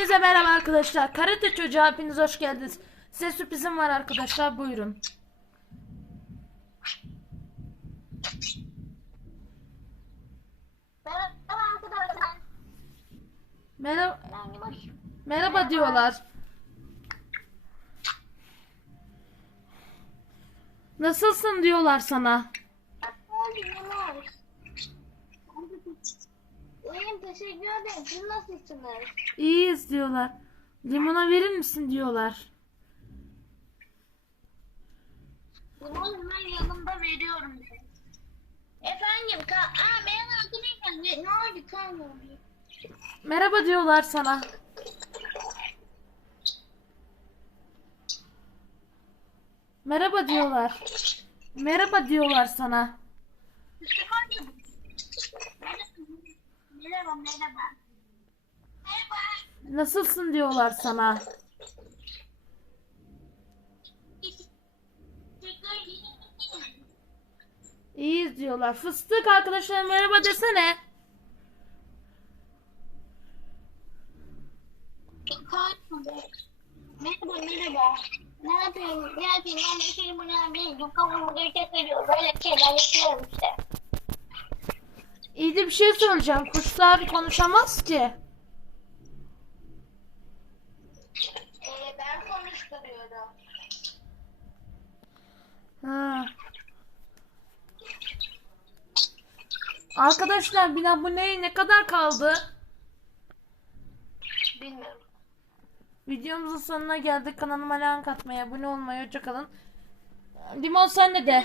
Hepinize merhaba arkadaşlar. Karate Çocuğa hepiniz hoş geldiniz. Size sürprizim var arkadaşlar. Buyurun. Merhaba arkadaşlar. Merhaba, merhaba diyorlar. Nasılsın diyorlar sana. İyiyim teşekkür ederim. Siz nasılsınız? İyiyiz diyorlar. Limona verir misin diyorlar. Limonu ben yanımda veriyorum. Efendim, ka Aa, benim aklım geldi. Ne oldu kanka? Merhaba diyorlar sana. Merhaba diyorlar. Merhaba diyorlar sana. Efendim. Merhaba, merhaba. Merhaba. Nasılsın diyorlar sana. İyiyiz diyorlar. Fıstık arkadaşlar merhaba desene. Merhaba merhaba. Ne yapayım? Ne yapayım? Ben şey bunu yapayım. Kafamı gerçek veriyor. Böyle şeyler yapıyorum işte. İyi de bir şey söyleyeceğim. Kuşlar konuşamaz ki. Ee, ben konuşturuyorum. Ha. Arkadaşlar bin aboneye ne kadar kaldı? Bilmiyorum. Videomuzun sonuna geldik. Kanalıma like atmayı, abone olmayı, hoşçakalın. Limon sen de de.